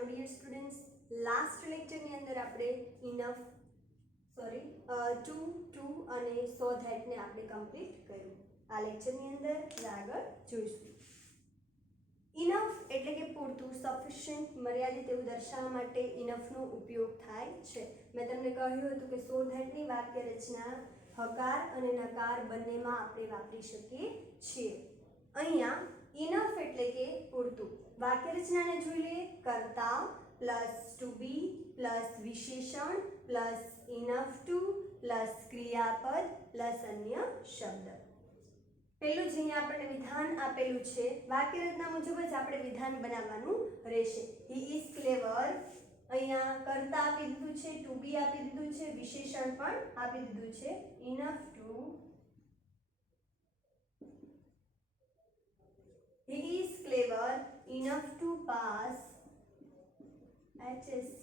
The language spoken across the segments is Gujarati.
હેલો ડિયર સ્ટુડન્ટ્સ, લાસ્ટ લેક્ચરની અંદર આપણે ઇનફ ટુ ટુ અને સો ધેટને આપણે કમ્પ્લીટ કર્યું. આ લેક્ચરની અંદર આગળ જોઈશું. ઇનફ એટલે કે પૂરતું, સફિશિયન્ટ, મર્યાદિત એવું દર્શાવવા માટે ઇનફનો ઉપયોગ થાય છે. મેં તમને કહ્યું હતું કે સો ધેટની વાક્ય રચના હકાર અને નકાર બંનેમાં આપણે વાપરી શકીએ છીએ. અહીંયા ઇનફ એટલે કે પૂરતું. વાક્ય રચનાને જોઈ લઈએ. કર્તા પ્લસ ટુ બી પ્લસ વિશેષણ પ્લસ ઇનફ ટુ પ્લસ ક્રિયાપદ પ્લસ અન્ય શબ્દ. પહેલું જે આપણને વિધાન આપેલું છે, વાક્ય રચના મુજબ જ આપણે વિધાન બનાવવાનું રહેશે. He is clever. અહીંયા કર્તા આપી દીધું છે, ટુ બી આપી દીધું છે, વિશેષણ પણ આપી દીધું છે. Enough to, he is clever enough to pass HSC.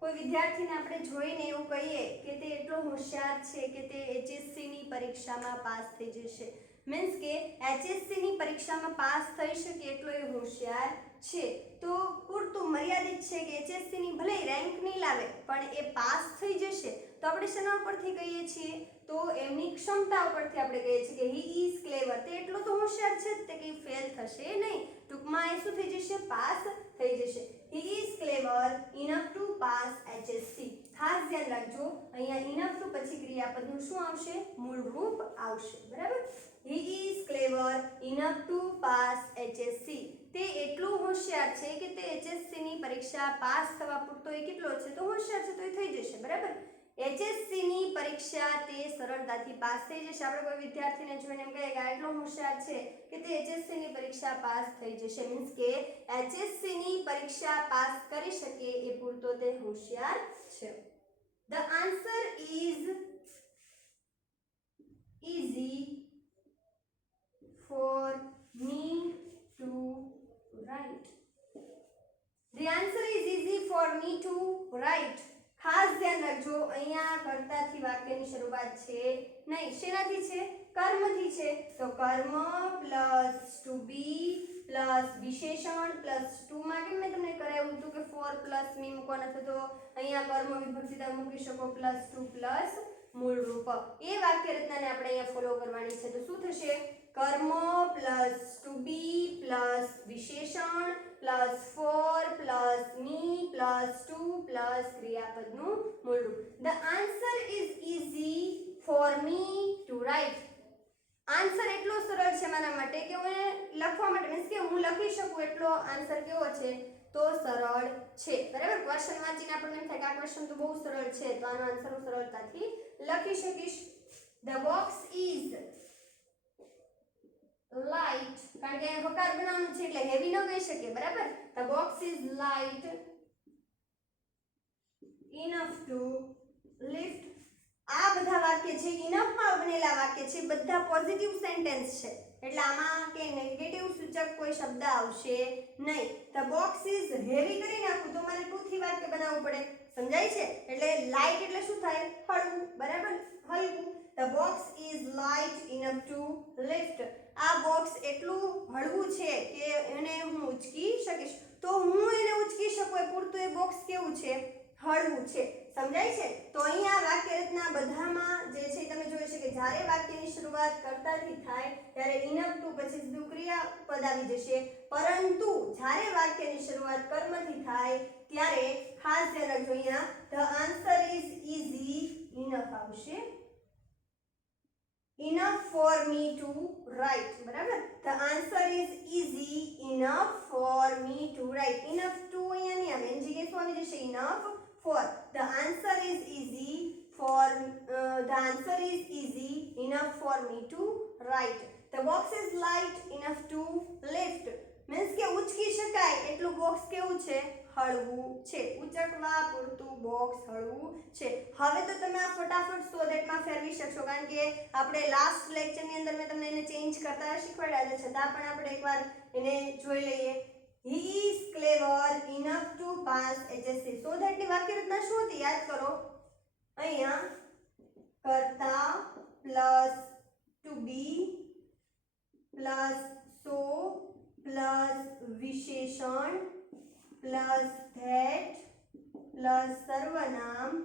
કોઈ વિદ્યાર્થીને આપણે જોઈને એવું કહીએ કે તે એટલો હોશિયાર છે કે તે HSC ની પરીક્ષામાં પાસ થઈ જશે, મીન્સ કે HSC ની પરીક્ષામાં પાસ થઈ શકે એટલો એ હોશિયાર છે, તો પૂરતું મર્યાદિત છે કે HSC ની ભલે રેન્ક નહીં લાવે પણ એ પાસ થઈ જશે. તો આપણે શેના ઉપરથી કહીએ છીએ? તો એમની ક્ષમતા ઉપરથી આપણે કહીએ છીએ કે હી ઇઝ ક્લેવર. તે એટલો તો હોશિયાર છે તે કંઈ ફેલ થશે નહીં. ટૂંકમાં એ શું થઈ જશે? પાસ થઈ જશે. He is clever enough to pass HSC. ખાસ ધ્યાન રાખજો, અહીંયા ઇનફ ટુ પછી ક્રિયાપદનું શું આવશે? મૂળ રૂપ આવશે. બરાબર? He is clever enough to pass HSC. તે એટલું હોશિયાર છે કે તે HSC ની પરીક્ષા પાસ થવા પૂરતો એ કેટલો છે? તો હોશિયાર છે, તો એ થઈ જશે. બરાબર? HSC ની પરીક્ષા તે સરળતાથી પાસ થઈ જશે. આપણે કોઈ વિદ્યાર્થીને જોઈને એમ કહીએ કે આ એટલો હોશિયાર છે કે તે HSC ની પરીક્ષા પાસ થઈ જશે, મીન્સ કે HSC ની પરીક્ષા પાસ કરી શકે એ પૂરતો તે હોશિયાર છે. The answer is easy for me to write. The answer is easy for me to write. ખાસ ધ્યાન રાખજો, અહીંયા કર્તાથી વાક્યની શરૂઆત છે નહીં. શેનાથી છે? કર્મથી છે. તો કર્મ પ્લસ ટુ બી પ્લસ વિશેષણ પ્લસ ટુ માં કેમ મેં તમને કરાવ્યું હતું કે ફોર પ્લસ મી મૂકવાનો થતો, અહીંયા કર્મ વિભક્તિતા મૂકી શકો પ્લસ ટુ પ્લસ મૂળ રૂપ. એ વાક્ય રચનાને આપણે અહીંયા ફોલો કરવાની છે. તો શું થશે? કર્મ પ્લસ ટુ બી પ્લસ વિશેષણ પ્લસ ફોર પ્લસ મી પ્લસ ટુ પ્લસ ક્રિયાપદનું મૂળ રૂપ. The answer is easy for me to write. Answer એટલો સરળ છે મારા માટે કે હું લખવા માટે, મીન્સ કે હું લખી શકું એટલો આન્સર કેવો છે? તો સરળ છે. બરાબર? ક્વેશ્ચન વાંચીને આપણને એમ થાય કે આ ક્વેશ્ચન તો બહુ સરળ છે, તો આનો આન્સર હું સરળતાથી લખી શકીશ. The box is light, કારણ કે હકાર બનાવવાનું છે એટલે હેવી ન કહી શકીએ. બરાબર? The box is light enough to lift. આ બધા વાક્ય છે ઇનફ માં બનેલા વાક્ય છે, બધા પોઝિટિવ સેન્ટેન્સ છે, એટલે આમાં કે નેગેટિવ સૂચક કોઈ શબ્દ આવશે નહીં. The box is heavy કરી નાખું તો મારે ટુ થી વાક્ય બનાવવું પડે. સમજાય છે? એટલે લાઇટ એટલે શું થાય? હળવું. બરાબર? હલવું. The box is light enough to lift. આ બોક્સ એટલું હળવું છે કે એને હું ઉચકી શકીશ. તો હું એને ઉચકી શકું એ પૂરતું એ બોક્સ કેવું છે? હળવું છે. સમજાય છે? તો અહીંયા વાક્ય રચના બધામાં જે છે તમે જોઈ શકો કે જ્યારે વાક્યની શરૂઆત કર્તાથી થાય ત્યારે ઇનફ ટુ પછી સીધું ક્રિયાપદ આવી જશે, પરંતુ જ્યારે વાક્યની શરૂઆત કર્મથી થાય ત્યારે ખાસ ધ્યાન રાખજો, અહીંયા the answer is easy enough આવશે. Enough for me to write. બરાબર? The answer is easy enough for me to write. Enough to અહીંયા નહીં આવે, એની જગ્યાએ શું આવી જશે? Enough for. The answer is easy for the answer is easy enough for me to write. The box is light enough to lift. Means કે ઉચકી શકાય એટલું બોક્સ કેવું છે? હળવું છે. ઉચકવા પૂરતું બોક્સ હળવું છે. હવે તો તમે આ ફટાફટ સો ધેટમાં ફેરવી શકશો, કારણ કે આપણે લાસ્ટ લેક્ચરની અંદર મેં તમને એને ચેન્જ કરતા શીખવાડ્યા છે, છતાં પણ આપણે એકવાર એને જોઈ લઈએ. He is clever enough to pass HSC. સો ધેટની વાક્ય રચના શું હતી? યાદ કરો. અહીંયા કર્તા પ્લસ ટુ બી પ્લસ સો પ્લસ વિશેષણ પ્લસ ધેટ પ્લસ સર્વનામ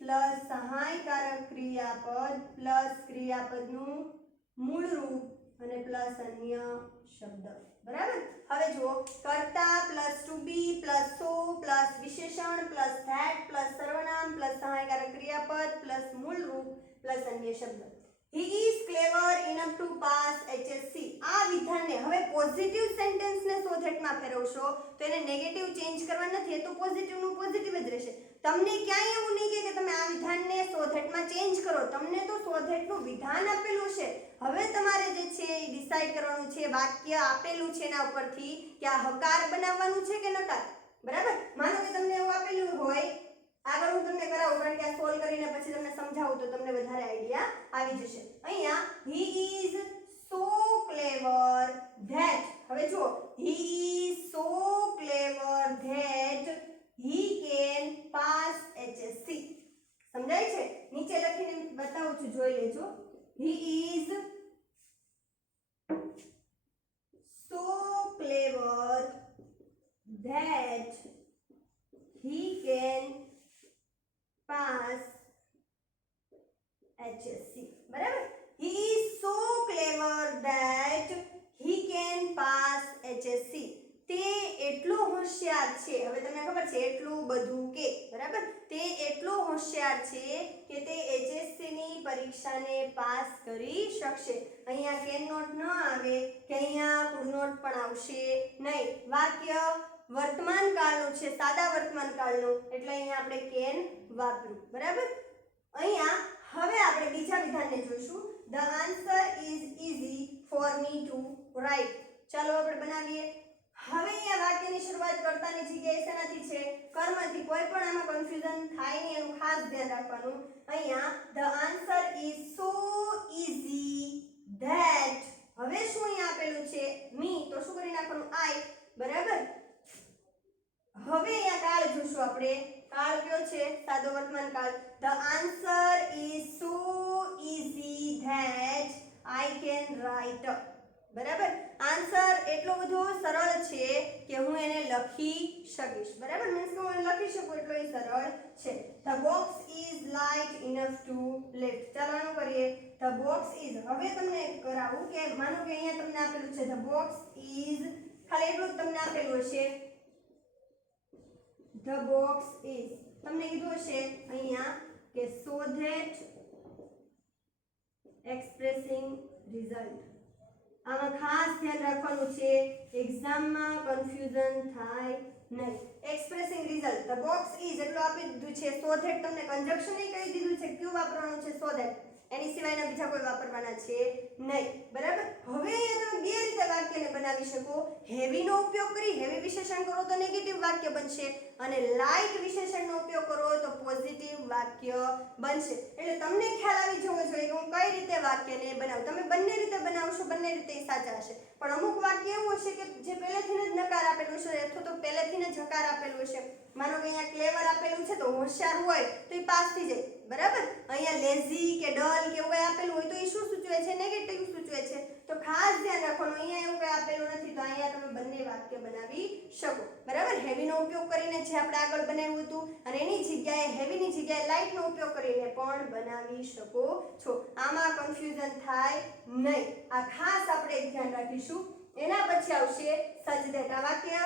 પ્લસ સહાયકારક ક્રિયાપદ પ્લસ ક્રિયાપદનું મૂળ રૂપ અને પ્લસ અન્ય શબ્દ. બરાબર. હવે જુઓ, કર્તા પ્લસ ટુ બી પ્લસ સો પ્લસ વિશેષણ પ્લસ ધેટ પ્લસ સર્વનામ પ્લસ સહાયકારક ક્રિયાપદ પ્લસ મૂળ રૂપ પ્લસ અન્ય શબ્દ. He is clever enough to pass HSC. આ વિધાનને હવે પોઝિટિવ સેન્ટેન્સને શોધેટમાં ફેરવશો તો એને નેગેટિવ ચેન્જ કરવા નથી, એ તો પોઝિટિવનું પોઝિટિવ જ રહેશે. તમને ક્યાંય એવું નહીં કે તમે આ વિધાનને શોધેટમાં ચેન્જ કરો, તમને તો શોધેટનું વિધાન આપેલું છે. હવે તમારે જે છે એ ડિસાઈડ કરવાનું છે, વાક્ય આપેલું છે એના ઉપરથી કે આ હકાર બનાવવાનું છે કે નકાર. બરાબર. માનો કે તમને એવું આપેલું હોય, આગળ હું તમને કરાવું કારણ કે આ સોલ્વ કરીને પછી તમને સમજાવું તો તમને વધારે આઈડિયા આવી જશે. અહીંયા he is so clever that, હવે જુઓ, he is so clever that he can pass HSC. સમજાય છે? નીચે લખીને બતાવું છું, જોઈ લેજો. he is so clever that he can pass HSC. બરાબર. he is so clever that he can pass HSC. તે એટલો હોશિયાર છે. હવે તમને ખબર છે એટલું બધું કે, બરાબર, તે એટલો હોશિયાર છે કે તે HSC ની પરીક્ષાને પાસ કરી શકશે. અહીંયા કેન નોટ ન આવે કે અહીંયા કુડ નોટ પણ આવશે નહીં. વાક્ય વર્તમાન કાળનું છે, સાદા વર્તમાન કાળનું, એટલે અહીંયા આપણે કેન વાપર્યું. બરાબર. અહીંયા હવે આપણે બીજા વિધાનને જોઈશું. The answer is easy for me to write. ચાલો આપણે બનાવીએ. હવે અહીંયા વાક્યની શરૂઆત કર્તાની જગ્યાએ શેનાથી છે? કર્મથી. કોઈ પણ આમાં કન્ફ્યુઝન થાય નહીં એનું ખાસ ધ્યાન રાખવાનું. અહીંયા the answer is so easy that, હવે શું અહીંયા આપેલું છે? મી, તો શું કરી નાખવાનું? I. બરાબર. હવે અહીંયા કાળ જોશું આપણે. કાળ કયો છે? સાદો વર્તમાન કાળ. the answer is so easy that I can write. બરાબર. આન્સર એટલો બધો સરળ છે કે હું એને લખી શકીશ. બરાબર. મીન્સ કે હું લખી શકું એટલો એ સરળ છે. the box is light enough to lift. ચાલો આનું કરીએ. the box is, હવે તમને કરાવું કે માનો કે અહીંયા તમને આપેલું છે the box is, ખાલી એટલું જ તમને આપેલું હશે. the box is તમને કીધું હશે અહીંયા કે so that expressing result. આમાં ખાસ ધ્યાન રાખવાનું છે, એક્ઝામમાં કન્ફ્યુઝન થાય નહીં. Expressing result, the box is એટલું આપી દીધું છે. સો ધેટ તમને કન્જક્શન કહી દીધું છે, ક્યુ વાપરવાનું છે? So that. એની સિવાયના બીજા કોઈ વાપરવાના છે નહીં. બરાબર. હવે અહીંયા તમે બે રીતે વાક્યને બનાવી શકો. હેવીનો ઉપયોગ કરી હેવી વિશેષણ કરો તો નેગેટિવ વાક્ય બનશે, અને લાઇટ વિશેષણનો ઉપયોગ કરો તો પોઝિટિવ વાક્ય બનશે. એટલે તમને ખ્યાલ આવી જવો જોઈએ કે હું કઈ રીતે વાક્યને બનાવું. તમે બંને રીતે બનાવશો, બંને રીતે સાચા હશે. પણ અમુક વાક્ય એવું હશે કે જે પહેલેથી જ નકાર આપેલું છે અથવા તો પહેલેથી જ હકાર આપેલું છે. માનો કે અહીંયા ક્લેવર આપેલું છે તો હોશિયાર હોય તો એ પાસ થઈ જાય. બરાબર. અહીંયા લેઝી કે ડલ કે એવું કંઈ આપેલું હોય તો એ શું સૂચવે છે? નેગેટિવ સૂચવે છે. તો ખાસ ધ્યાન રાખવાનું, અહીંયા એવું કંઈ આપેલું નથી તો અહીંયા તમે બંને વાક્ય બનાવી શકો. બરાબર. હેવીનો ઉપયોગ કરીને જે આપણે આગળ બનાવ્યું હતું અને એની જગ્યાએ હેવીની જગ્યાએ લાઇટનો ઉપયોગ કરીને પણ બનાવી શકો છો. આમાં કન્ફ્યુઝન થાય નહીં. આ ખાસ આપણે ધ્યાન રાખીશું. એના પછી આવશે સચ ધેટ. આ વાક્ય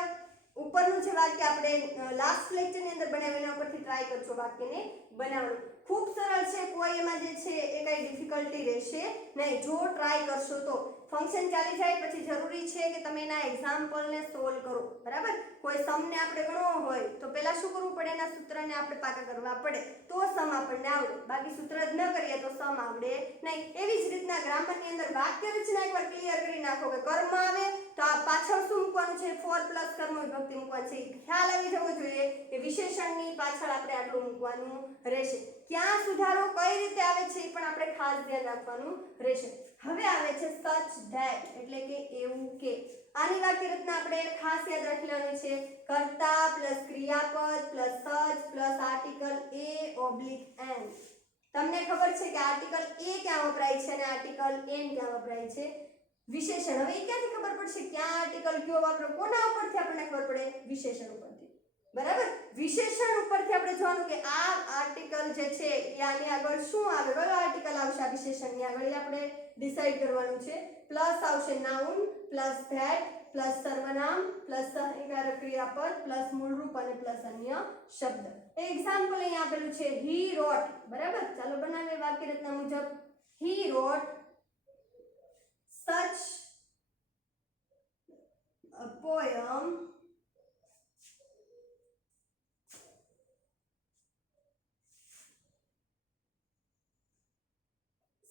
ઉપરનું જે વાક્ય આપણે લાસ્ટ લેક્ચરની અંદર બનાવ્યું એના ઉપરથી ટ્રાય કરજો વાક્યને બનાવવાનું. ખૂબ સરળ છે, કોઈ એમાં જે છે એ કઈ ડિફિકલ્ટી રહેશે નહીં જો ટ્રાય કરશો તો. ફંક્શન ચાલી જાય પછી જરૂરી છે કે તમે એના એક્ઝામ્પલને સોલ્વ કરો. બરાબર. કોઈ સમને આપણે ગણવો હોય તો પહેલા શું કરવું પડે? એના સૂત્રને આપણે પાકા કરવા પડે તો સમ આપણને આવડે. બાકી સૂત્ર જ ન કરીએ તો સમ આવડે નહીં. એવી જ રીતના ગ્રામરની અંદર વાક્ય રચના એકવાર ક્લિયર કરી નાખો કે કર્મ આવે તો આ પાછળ શું મૂકવાનું છે? ફોર પ્લસ કર્મ વિભક્તિ મૂકવાનું છે. ખ્યાલ આવી જવો જોઈએ કે વિશેષણની પાછળ આપણે આટલું મૂકવાનું રહેશે. ક્યાં સુધારો કઈ રીતે આવે છે એ પણ આપણે ખાસ ધ્યાન રાખવાનું રહેશે. હવે આવે છે સચ ધેટ, એટલે કે એવું કે. આની વાક્ય રચના આપણે ખાસ યાદ રાખી લેવાની છે. કર્તા પ્લસ ક્રિયાપદ plus such plus article a oblique N. તમને ખબર છે કે આર્ટિકલ એ ક્યાં વપરાય છે અને આર્ટિકલ એન ક્યાં વપરાય છે? વિશેષણ. હવે ક્યાંથી ખબર પડશે ક્યાં આર્ટિકલ કયો વાપરો? કોના ઉપરથી આપણને ખબર પડે? વિશેષણ ઉપરથી. બરાબર, વિશેષણ ઉપરથી આપણે જોવાનું કે આ આર્ટિકલ જે છે એ આની આગળ શું આવે, કયો આર્ટિકલ આવશે આ વિશેષણની આગળ, એ આપણે ડિસાઈડ કરવાનું છે. પ્લસ આવશે નાઉન, પ્લસ ધેટ, પ્લસ સર્વનામ, પ્લસ સહાયકારક ક્રિયાપદ, પ્લસ મૂળરૂપ અને પ્લસ અન્ય શબ્દ. એક્ઝામ્પલ અહીં આપેલું છે હી રોટ. બરાબર, ચાલો બનાવીએ વાક્ય રચના મુજબ. હી રોટ such a poem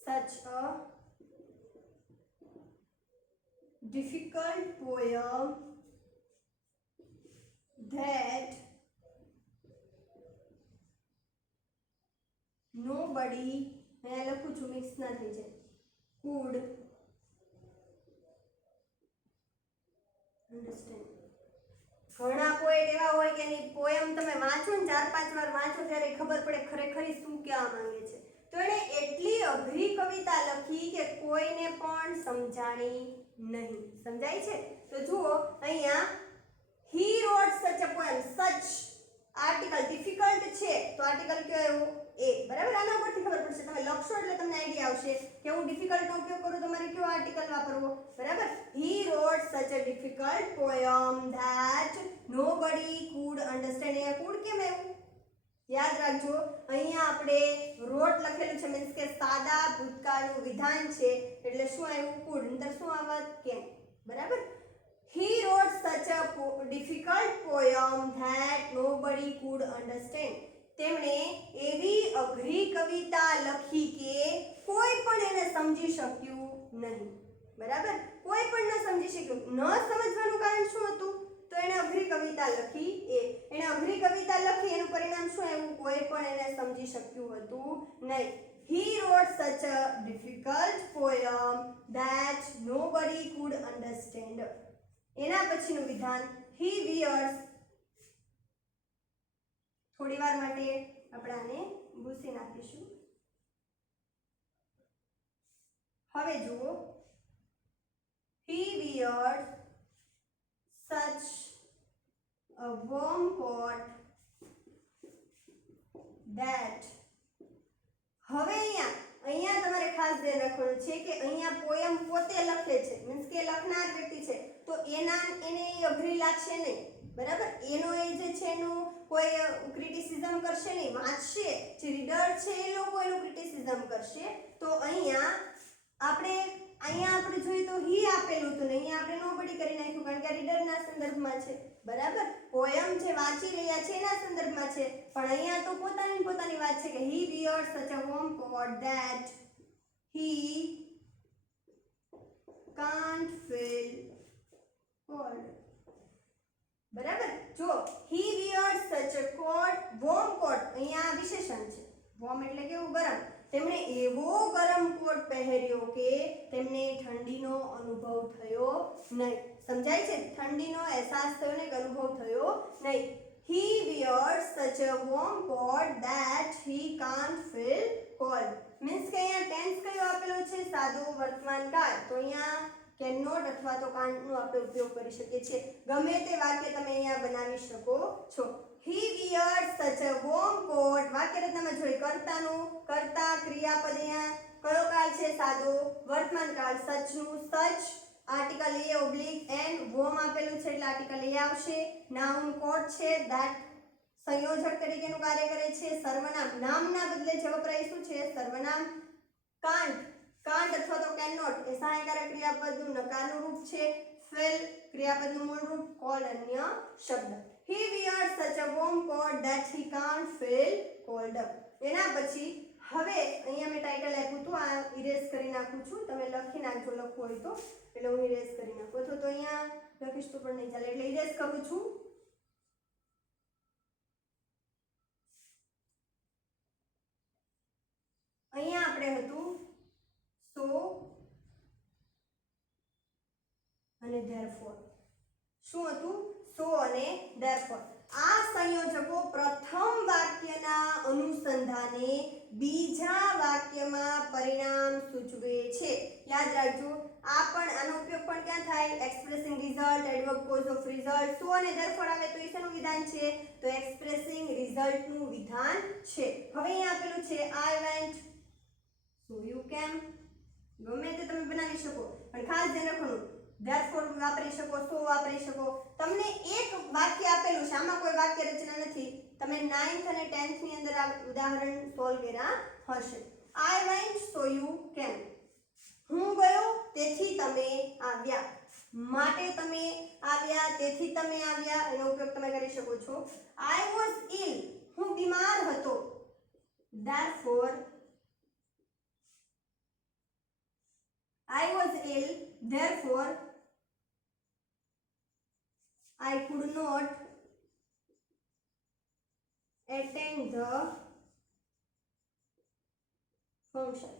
such a difficult poem that nobody, मैं લખું છું મિક્સ ના થઈ જાય, could understand. ઘણા પોએટ એવા હોય કે એની પોએમ તમે વાંચો ને 4-5 વાર વાંચો ત્યારે ખબર પડે ખરેખર શું કહેવા માંગે છે. તો એણે એટલી અઘરી કવિતા લખી કે કોઈને પણ સમજાણી નહીં. સમજાય છે? તો જુઓ અહીંયા he wrote such a poem. such article difficult છે તો આર્ટિકલ કયો આવ્યો? એ. બરાબર, આના પરથી ખબર પડશે. તમે લખશો એટલે તમને આઈડિયા આવશે કે હું ડિફિકલ્ટ નો ઉપયોગ કરું તમારે કયો આર્ટિકલ વાપરવો. બરાબર, he wrote such a difficult poem that nobody could understand. અહીંયા could કેમ આવ્યું? યાદ રાખજો, અહીંયા આપણે wrote લખેલું છે મીન્સ કે સાદા ભૂતકાળનું વિધાન છે એટલે શું આવ્યું? could. નંતર શું આવત? કેમ. બરાબર, he wrote such a difficult poem that nobody could understand. તેમણે એવી અઘરી કવિતા લખી કે કોઈ પણ એને સમજી શક્યું નહીં. બરાબર, કોઈ પણ ન સમજી શક્યું. ન સમજવાનું કારણ શું હતું? તો એને અઘરી કવિતા લખી એ. એને અઘરી કવિતા લખી એનું પરિણામ શું આવ્યું? કોઈ પણ એને સમજી શક્યું હતું નહીં. He wrote such a difficult poem that nobody could understand. એના પછીનું વિધાન he wears. થોડી વાર માટે આપણે આને ભૂસી નાખીશું. હવે જુઓ, he wears such a warm coat that. હવે અહીંયા તમારે ખાસ ધ્યાન રાખવાનું છે કે અહીંયા પોયમ પોતે લખે છે મીન્સ કે લખનાર વ્યક્તિ છે તો એને અઘરી લાગશે નહીં. બરાબર, એનો એ જે છે એનું કોઈ ક્રિટિસિઝમ કરશે નહીં. વાંચશે જે રીડર છે એ લોકો એનું ક્રિટિસિઝમ કરશે. તો અહીંયા આપણે જોઈએ તો હી આપેલું હતું ને અહીંયા આપણે નોબડી કરી નાખ્યું કારણ કે રીડરના સંદર્ભમાં છે. બરાબર, પોયમ જે વાંચી રહ્યા છે એના સંદર્ભમાં છે પણ અહીંયા તો પોતાની વાત છે કે he wears such a warm coat that he can't feel cold. બરાબર, જો he wears such a coat, warm coat અહીંયા વિશેષણ છે. warm એટલે કેવું? ગરમ. તેમણે એવો ગરમ કોટ પહેર્યો કે તેમને ઠંડીનો અનુભવ થયો નહીં. સમજાય છે? ઠંડીનો અહેસાસ થયો ને અનુભવ થયો નહીં. he wears such a warm coat that he can't feel cold. Means કે અહીંયા ટેન્સ કયો આપેલો છે? સાદો વર્તમાન કાળ. તો અહીંયા કેન નોટ અથવા તો કાન્ટ નો આપણે ઉપયોગ કરી શકીએ છીએ. ગમે તે વાક્ય તમે અહીંયા બનાવી શકો છો. he wears such a warm coat. વાક્ય રચનામાં જોઈ કર્તાનું, કર્તા ક્રિયાપદ અહીંયા કયો કાળ છે? સાદો વર્તમાન કાળ. સચનું such, article a oblique and, વોર્મ આપેલું છે એટલે આર્ટિકલ એ આવશે. નાઉન કોટ છે ધેટ સંયોજક તરીકેનું કાર્ય કરે છે. સર્વનામ નામના બદલે જે વપરાય શું છે? સર્વનામ. કાન્ટ અથવા તો કેન નોટ એ સહાયકારક ક્રિયાપદનું નકારનું રૂપ છે. ફેલ ક્રિયાપદનું મૂળ રૂપ. કોલ્ડ અન્ય શબ્દ. he wears such a warm coat that he can't feel cold. એના પછી હવે અહીંયા મેં ટાઇટલ આપ્યું હતું આ ઇરેઝ કરી નાખું છું. તમે લખી નાખજો લખવું હોય તો એટલે હું ઇરેઝ કરી નાખું તો અહીંયા લખીશ તો પણ નહીં ચાલે એટલે ઇરેઝ કરું છું. અહીંયા આપણે હતું so અને therefore. શું હતું? so અને therefore. આ સંયોજકો પ્રથમ વાક્યના અનુસંધાને બીજા વાક્યમાં પરિણામ સૂચવે છે. યાદ રાખજો, આ પણ આનો ઉપયોગ પણ ક્યાં થાય? Expressing result, adverb cause of result, so અને ધેરફોર આવે તો એ શેનું વિધાન છે? તો એક્સપ્રેસિંગ રિઝલ્ટનું વિધાન છે. હવે અહીંયા આપેલું છે આઈ વેન્ટ, સો યુ કેમ. ગમે તે તમે બનાવી શકો, પણ ખાસ ધ્યાન રાખવાનું ધેરફોર વાપરી શકો, સો વાપરી શકો. તમને એક વાક્ય આપેલું છે, આમાં કોઈ વાક્ય રચના નથી. તમે 9th અને 10th ની અંદર આ ઉદાહરણ સોલ્વ કર્યા હશે. આઈ વેન્ટ સો યુ કેમ. હું ગયો તેથી તમે આવ્યા. માટે તમે આવ્યા, તેથી તમે આવ્યા, એનો ઉપયોગ તમે કરી શકો છો. આઈ વોઝ ઇલ, હું બીમાર હતો. Therefore I was ill, therefore I could not attend the function.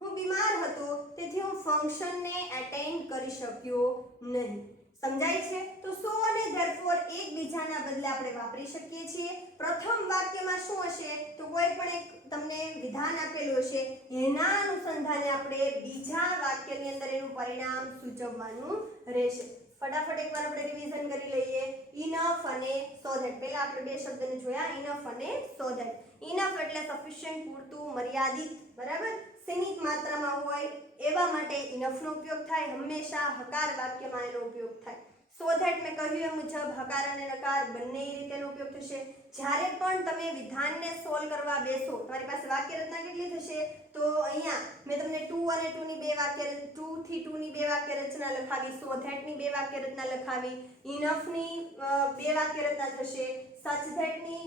હું બીમાર હતો તેથી હું ફંક્શનને એટેન્ડ કરી શક્યો નહીં. સમજાય છે? તો સો અને ધેરફોર એકબીજાના બદલે આપણે વાપરી શકીએ છીએ. પ્રથમ વાક્યમાં શું હશે? તો કોઈ પણ એક તમને વિધાન આપેલું હશે, એના અનુસંધાને આપણે બીજા વાક્યની અંદર એનું પરિણામ સૂચવવાનું રહેશે. ફટાફટ એકવાર આપણે રિવિઝન કરી લઈએ. ઇનફ અને સો ધેટ. પહેલા આપણે બે શબ્દને જોયા, ઇનફ અને સો ધેટ. ઇનફ એટલે સફિશિયન્ટ, પૂરતું, મર્યાદિત, બરાબર, સીમિત માત્રામાં હોય એવા માટે ઇનફનો ઉપયોગ થાય. હંમેશા હકાર વાક્યમાં એનો ઉપયોગ થાય. સો ધેટ મેં કહ્યું એ મુજબ હકાર અને નકાર બંને રીતેનો ઉપયોગ થશે. જ્યારે પણ તમે વિધાનને સોલ્વ કરવા બેસો, તમારી પાસે વાક્ય રચના કેટલી થશે? તો અહીંયા મેં તમને ટુ અને ટુ ની બે વાક્ય, ટુ થી ટુ ની બે વાક્ય રચના લખાવી, સો ધેટ ની બે વાક્ય રચના લખાવી, ઇનફ ની બે વાક્ય રચના થશે, સચ ધેટ ની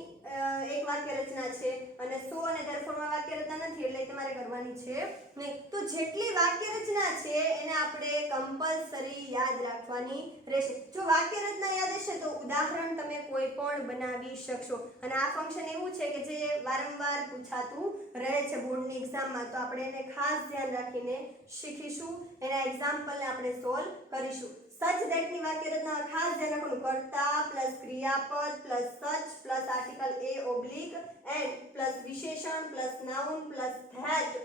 એક વાક્ય રચના છે, અને સો અને ધેરફોર માં વાક્ય રચના નથી એટલે તમારે કરવાની છે નહીં. તો જેટલી વાક્ય રચના છે એને આપણે કમ્પલસરી યાદ રાખવાની રહેશે. જો વાક્ય રચના યાદ હશે તો ઉદાહરણ તમે કોઈ પણ બનાવી શકશો. અને આ ફંક્શન એવું છે કે જે વારંવાર પૂછાતું રહે છે બોર્ડની એક્ઝામમાં, તો આપણે એને ખાસ ધ્યાન રાખીને શીખીશું. એના એક્ઝામ્પલને આપણે સોલ્વ કરીશું. સચ ધેટ ની વાક્ય રચના ખાસ ધ્યાન રાખવાનું. કર્તા પ્લસ ક્રિયાપદ plus such plus article a oblique and plus વિશેષણ plus noun plus that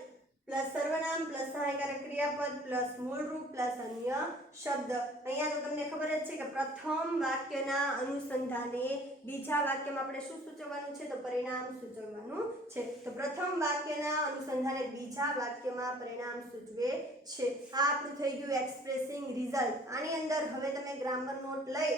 plus સર્વનામ પ્લસ સહાયકારક ક્રિયાપદ પ્લસ મૂળરૂપ પ્લસ અન્ય શબ્દ. અહીંયા તો તમને ખબર જ છે કે પ્રથમ વાક્યના અનુસંધાને બીજા વાક્યમાં આપણે શું સૂચવવાનું છે? તો પરિણામ સૂચવવાનું છે. તો પ્રથમ વાક્યના અનુસંધાને બીજા વાક્યમાં પરિણામ સૂચવે છે. આ આપણું થઈ ગયું એક્સપ્રેસિંગ રિઝલ્ટ. આની અંદર હવે તમે ગ્રામર નોટ લઈ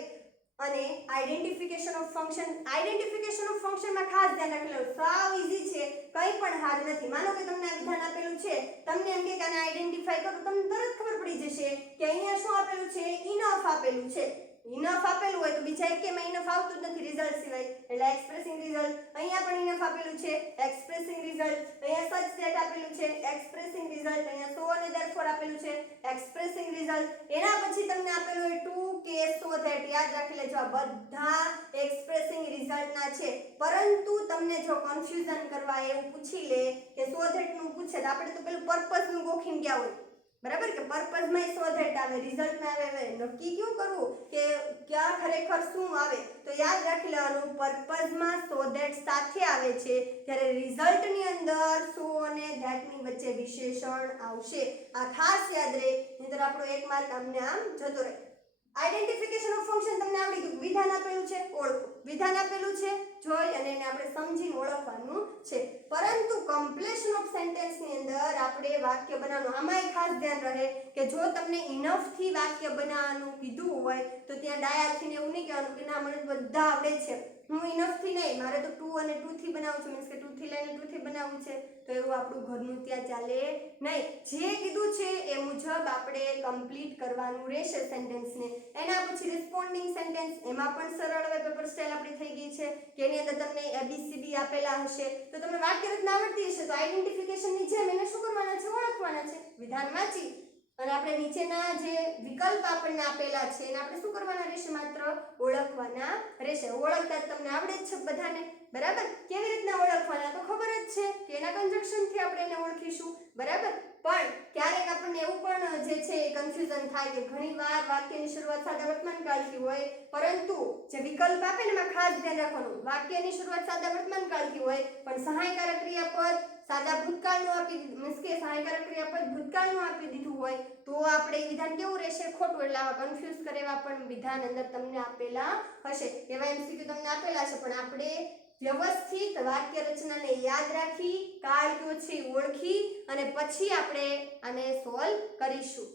અને identification of function, identification of ફંક્શનમાં ખાસ ધ્યાન રાખી લો. સાવ ઈઝી છે, કંઈ પણ હાર્ડ નથી. માનો કે તમને આ વિધાન આપેલું છે, તમને એમ કે આને આઇડેન્ટિફાઈ કરો, તમને તરત ખબર પડી જશે કે અહીંયા શું આપેલું છે? ઇનફ આપેલું છે. ઇનફ આપેલું હોય તો બીજા એકેમાં ઇનફ આવતું જ નથી રિઝલ્ટ સિવાય, એટલે એક્સપ્રેસિંગ રિઝલ્ટ. અહીંયા પણ ઇનફ આપેલું છે, એક્સપ્રેસિંગ રિઝલ્ટ. અહીંયા સચ ધેટ આપેલું છે, એક્સપ્રેસિંગ રિઝલ્ટ. અહીંયા સો અને ધેરફોર આપેલું છે, એક્સપ્રેસિંગ રિઝલ્ટ. એના પછી તમને આપેલું હોય ટુ કે સો ધેટ. યાદ રાખી લેજો, આ બધા એક્સપ્રેસિંગ રિઝલ્ટના છે. પરંતુ તમને જો કન્ફ્યુઝન કરવા એવું પૂછી લે કે સો ધેટ નું પૂછે તો આપણે તો પેલું પર્પસ નું ગોખીને ગયા હોય, બરાબર, કે પર્પસ માં સો ધેટ આવે, રિઝલ્ટ માં આવે, નક્કી ક્યું કરવું કે ક્યાં ખરેખર શું આવે? તો યાદ રાખી લેવાનું, પર્પસ માં સો ધેટ સાથે આવે છે, ત્યારે રિઝલ્ટ ની અંદર સો અને ધેટ ની વચ્ચે વિશેષણ આવશે. આ ખાસ યાદ રહે, નહીંતર આપણો એક માર્ક આમને આમ જતો રહે. આઇડેન્ટિફિકેશન ઓફ ફંક્શન તમને આવડી ગયું. વિધાન આપેલું છે, ઓળખો. વિધાન આપેલું છે, જોઈ અને એને આપણે સમજીને ઓળખવાનું છે. પરંતુ કમ્પ્લીશન ઓફ સેન્ટેન્સ ની અંદર આપણે વાક્ય બનાવવાનું. આમાંય ખાસ ધ્યાન રહે કે જો તમને ઇનફ થી વાક્ય બનાવવાનું કીધું હોય તો ત્યાં ડાયાથી ને એવું નહીં કહેવાનું કે ના મને બધા આવડે છે, હું ઇનફ થી નહીં, મારે તો ટુ અને ટુ થી બનાવવું છે, મીન્સ કે ટુ થી લઈને ટુ થી બનાવવું છે. તો એવું આપણું ઘરનું ત્યાં ચાલે નહીં. જે કીધું છે એ મુજબ આપણે કમ્પ્લીટ કરવાનું રહેશે સેન્ટેન્સને. એના પછી રિસ્પોન્ડિંગ સેન્ટેન્સ, એમાં પણ સરળ હવે પેપર સ્ટાઇલ આપણી થઈ ગઈ છે કે એની અંદર તમને ABCD આપેલા હશે, તો તમને વાક્ય રચના આવડતી હશે તો આઇડેન્ટિફિકેશનની જેમ એને શું કરવાના છે? ઓળખવાના છે. વિધાન વાંચી અને આપણે નીચેના જે વિકલ્પ આપણને આપેલા છે એને આપણે શું કરવાના રહેશે? માત્ર ઓળખવાના રહેશે. ઓળખતા તમને આવડે જ છે બધાને, બરાબર. કેવી રીતના ઓળખવાના? તો ખબર જ છે કે એના કન્જક્શન થી આપણે એને ઓળખીશું, બરાબર. પણ ક્યારેક આપણને એવું પણ જે છે કન્ફ્યુઝન થાય કે ઘણીવાર વાક્યની શરૂઆત સાદા વર્તમાન કાળથી હોય, પરંતુ જે વિકલ્પ આપે ને એમાં ખાસ ધ્યાન રાખવાનું, વાક્યની શરૂઆત સાદા વર્તમાન કાળથી હોય પણ સહાયકારક ક્રિયાપદ સાદા ભૂતકાળનું આપી દીધું મીન્સ કે સહાયકારક ક્રિયાપદ ભૂતકાળનું આપી દીધું હોય તો આપણે એ વિધાન કેવું રહેશે ખોટું એટલે આવા કન્ફ્યુઝ કરે એવા પણ વિધાન અંદર તમને આપેલા હશે એવા એમસીક્યુ તમને આપેલા છે પણ આપણે વ્યવસ્થિત વાક્ય રચનાને યાદ રાખી કાળ કયો છે ઓળખી અને પછી આપણે આને સોલ્વ કરીશું